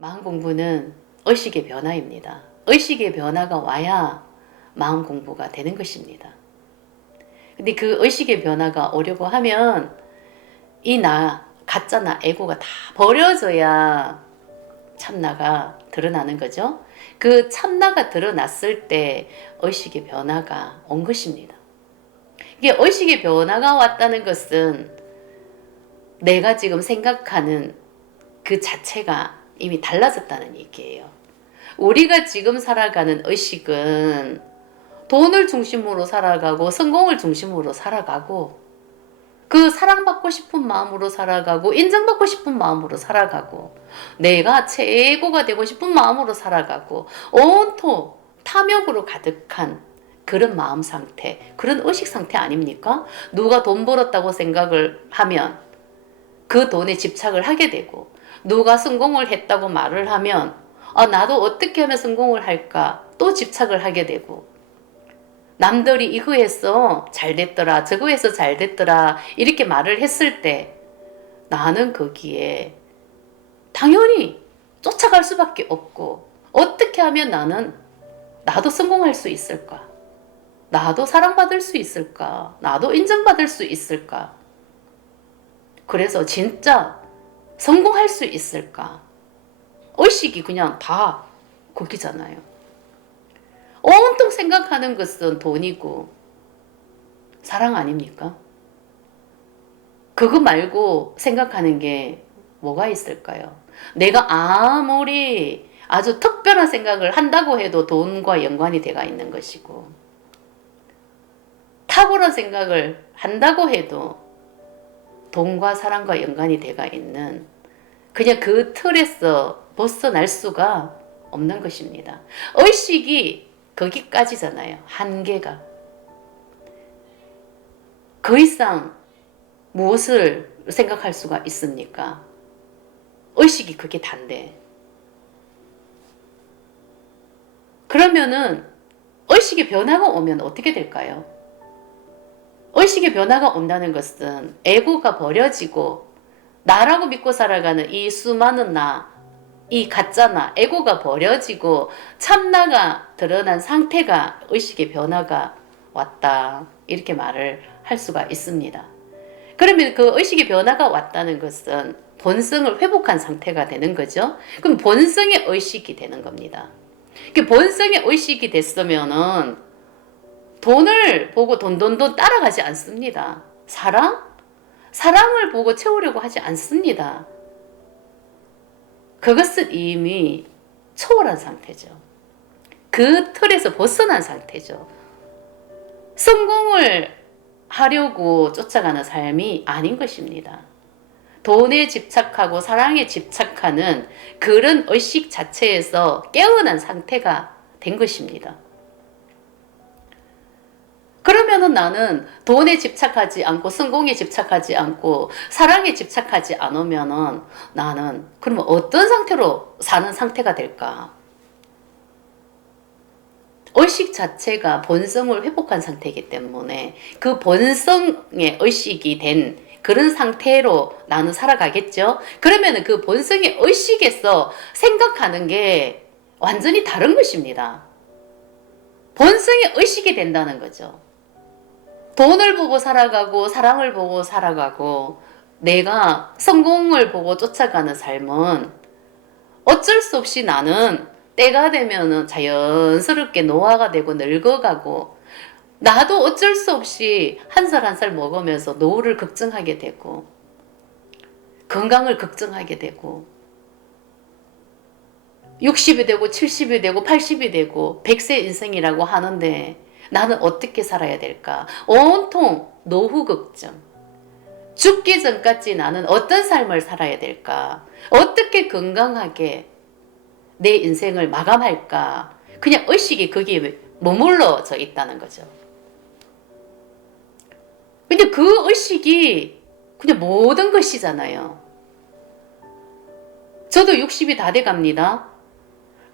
마음 공부는 의식의 변화입니다. 의식의 변화가 와야 마음 공부가 되는 것입니다. 근데 그 의식의 변화가 오려고 하면 이 나, 가짜 나 에고가 다 버려져야 참나가 드러나는 거죠. 그 참나가 드러났을 때 의식의 변화가 온 것입니다. 이게 의식의 변화가 왔다는 것은 내가 지금 생각하는 그 자체가 이미 달라졌다는 얘기예요. 우리가 지금 살아가는 의식은 돈을 중심으로 살아가고 성공을 중심으로 살아가고 그 사랑받고 싶은 마음으로 살아가고 인정받고 싶은 마음으로 살아가고 내가 최고가 되고 싶은 마음으로 살아가고 온통 탐욕으로 가득한 그런 마음 상태, 그런 의식 상태 아닙니까? 누가 돈 벌었다고 생각을 하면 그 돈에 집착을 하게 되고 누가 성공을 했다고 말을 하면 아, 나도 어떻게 하면 성공을 할까? 또 집착을 하게 되고. 남들이 이거 해서 잘 됐더라 저거 해서 잘 됐더라 이렇게 말을 했을 때 나는 거기에 당연히 쫓아갈 수밖에 없고 어떻게 하면 나는 나도 성공할 수 있을까? 나도 사랑받을 수 있을까? 나도 인정받을 수 있을까? 그래서 진짜 성공할 수 있을까 의식이 그냥 다 거기잖아요. 온통 생각하는 것은 돈이고 사랑 아닙니까? 그거 말고 생각하는 게 뭐가 있을까요? 내가 아무리 아주 특별한 생각을 한다고 해도 돈과 연관이 돼가 있는 것이고 탁월한 생각을 한다고 해도 돈과 사랑과 연관이 돼가 있는 그냥 그 틀에서 벗어날 수가 없는 것입니다. 의식이 거기까지잖아요. 한계가. 그 이상 무엇을 생각할 수가 있습니까? 의식이 그게 단데. 그러면은 의식의 변화가 오면 어떻게 될까요? 의식의 변화가 온다는 것은 에고가 버려지고 나라고 믿고 살아가는 이 수많은 나, 이 가짜나 에고가 버려지고 참나가 드러난 상태가 의식의 변화가 왔다. 이렇게 말을 할 수가 있습니다. 그러면 그 의식의 변화가 왔다는 것은 본성을 회복한 상태가 되는 거죠. 그럼 본성의 의식이 되는 겁니다. 그 본성의 의식이 됐으면은 돈을 보고 돈돈돈 따라가지 않습니다. 사랑? 사랑을 보고 채우려고 하지 않습니다. 그것은 이미 초월한 상태죠. 그 틀에서 벗어난 상태죠. 성공을 하려고 쫓아가는 삶이 아닌 것입니다. 돈에 집착하고 사랑에 집착하는 그런 의식 자체에서 깨어난 상태가 된 것입니다. 그러면은 나는 돈에 집착하지 않고 성공에 집착하지 않고 사랑에 집착하지 않으면은 나는 그러면 어떤 상태로 사는 상태가 될까? 의식 자체가 본성을 회복한 상태이기 때문에 그 본성의 의식이 된 그런 상태로 나는 살아가겠죠? 그러면은 그 본성의 의식에서 생각하는 게 완전히 다른 것입니다. 본성의 의식이 된다는 거죠. 돈을 보고 살아가고 사랑을 보고 살아가고 내가 성공을 보고 쫓아가는 삶은 어쩔 수 없이 나는 때가 되면은 자연스럽게 노화가 되고 늙어가고 나도 어쩔 수 없이 한 살 한 살 먹으면서 노후를 걱정하게 되고 건강을 걱정하게 되고 60이 되고 70이 되고 80이 되고 100세 인생이라고 하는데 나는 어떻게 살아야 될까? 온통 노후 걱정. 죽기 전까지 나는 어떤 삶을 살아야 될까? 어떻게 건강하게 내 인생을 마감할까? 그냥 의식이 거기에 머물러져 있다는 거죠. 근데 그 의식이 그냥 모든 것이잖아요. 저도 60이 다 돼 갑니다.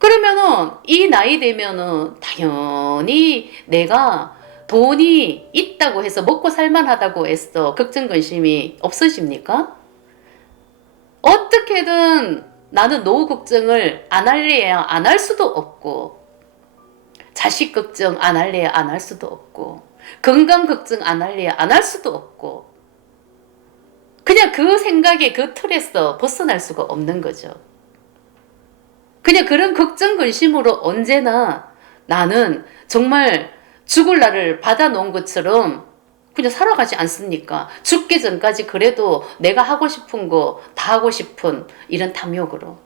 그러면은 이 나이 되면은 당연히 내가 돈이 있다고 해서 먹고 살만하다고 해서 걱정 근심이 없어집니까? 어떻게든 나는 노후 걱정을 안 할래야 안 할 수도 없고 자식 걱정 안 할래야 안 할 수도 없고 건강 걱정 안 할래야 안 할 수도 없고 그냥 그 생각에 그 틀에서 벗어날 수가 없는 거죠. 그냥 그런 걱정 근심으로 언제나 나는 정말 죽을 날을 받아놓은 것처럼 그냥 살아가지 않습니까? 죽기 전까지 그래도 내가 하고 싶은 거 다 하고 싶은 이런 탐욕으로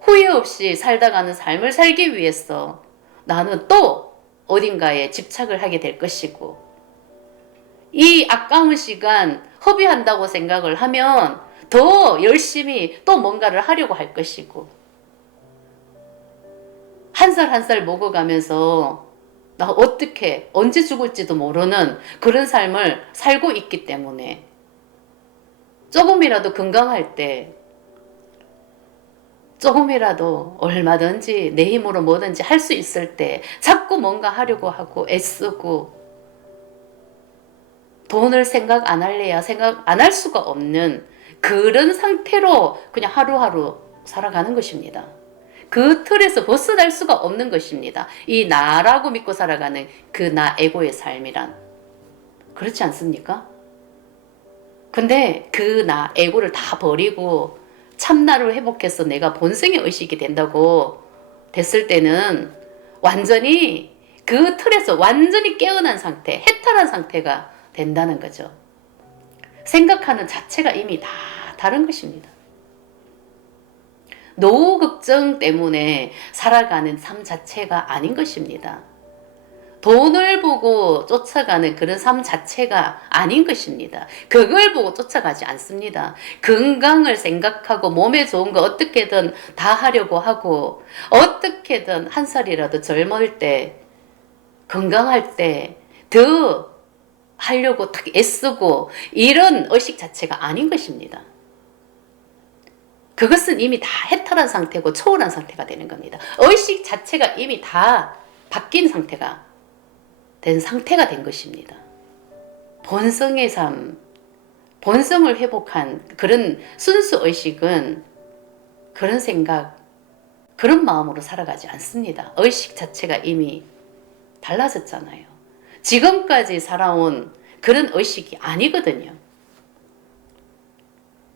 후회 없이 살다가는 삶을 살기 위해서 나는 또 어딘가에 집착을 하게 될 것이고 이 아까운 시간 허비한다고 생각을 하면 더 열심히 또 뭔가를 하려고 할 것이고 한 살 한 살 먹어가면서 나 어떻게 언제 죽을지도 모르는 그런 삶을 살고 있기 때문에 조금이라도 건강할 때 조금이라도 얼마든지 내 힘으로 뭐든지 할 수 있을 때 자꾸 뭔가 하려고 하고 애쓰고 돈을 생각 안 할래야 생각 안 할 수가 없는 그런 상태로 그냥 하루하루 살아가는 것입니다. 그 틀에서 벗어날 수가 없는 것입니다. 이 나라고 믿고 살아가는 그 나 에고의 삶이란. 그렇지 않습니까? 근데 그 나 에고를 다 버리고 참나를 회복해서 내가 본성의 의식이 된다고 됐을 때는 완전히 그 틀에서 완전히 깨어난 상태, 해탈한 상태가 된다는 거죠. 생각하는 자체가 이미 다 다른 것입니다. 노후 걱정 때문에 살아가는 삶 자체가 아닌 것입니다. 돈을 보고 쫓아가는 그런 삶 자체가 아닌 것입니다. 그걸 보고 쫓아가지 않습니다. 건강을 생각하고 몸에 좋은 거 어떻게든 다 하려고 하고 어떻게든 한 살이라도 젊을 때 건강할 때 더 하려고 딱 애쓰고 이런 의식 자체가 아닌 것입니다. 그것은 이미 다 해탈한 상태고 초월한 상태가 되는 겁니다. 의식 자체가 이미 다 바뀐 상태가 된 상태가 된 것입니다. 본성의 삶, 본성을 회복한 그런 순수 의식은 그런 생각, 그런 마음으로 살아가지 않습니다. 의식 자체가 이미 달라졌잖아요. 지금까지 살아온 그런 의식이 아니거든요.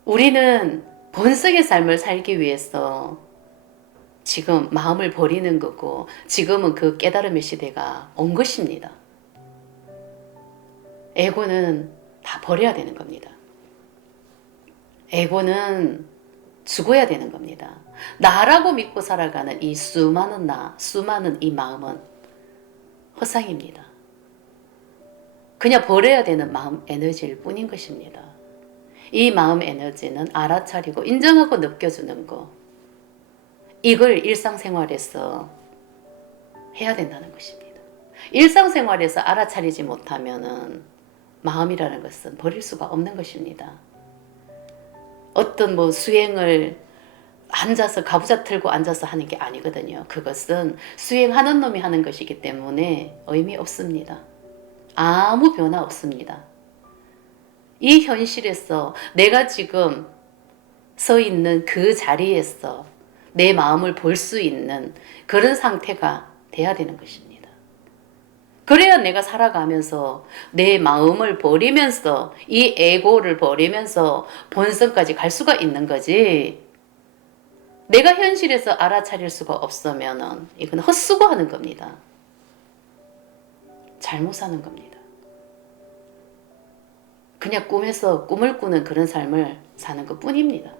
우리는 본성의 삶을 살기 위해서 지금 마음을 버리는 거고 지금은 그 깨달음의 시대가 온 것입니다. 에고는 다 버려야 되는 겁니다. 에고는 죽어야 되는 겁니다. 나라고 믿고 살아가는 이 수많은 나, 수많은 이 마음은 허상입니다. 그냥 버려야 되는 마음 에너지일 뿐인 것입니다. 이 마음 에너지는 알아차리고 인정하고 느껴주는 거. 이걸 일상생활에서 해야 된다는 것입니다. 일상생활에서 알아차리지 못하면은 마음이라는 것은 버릴 수가 없는 것입니다. 어떤 뭐 수행을 앉아서 가부좌 틀고 앉아서 하는 게 아니거든요. 그것은 수행하는 놈이 하는 것이기 때문에 의미 없습니다. 아무 변화 없습니다. 이 현실에서 내가 지금 서 있는 그 자리에서 내 마음을 볼 수 있는 그런 상태가 돼야 되는 것입니다. 그래야 내가 살아가면서 내 마음을 버리면서 이 에고를 버리면서 본성까지 갈 수가 있는 거지. 내가 현실에서 알아차릴 수가 없으면은 이건 헛수고하는 겁니다. 잘못 사는 겁니다. 그냥 꿈에서 꿈을 꾸는 그런 삶을 사는 것 뿐입니다.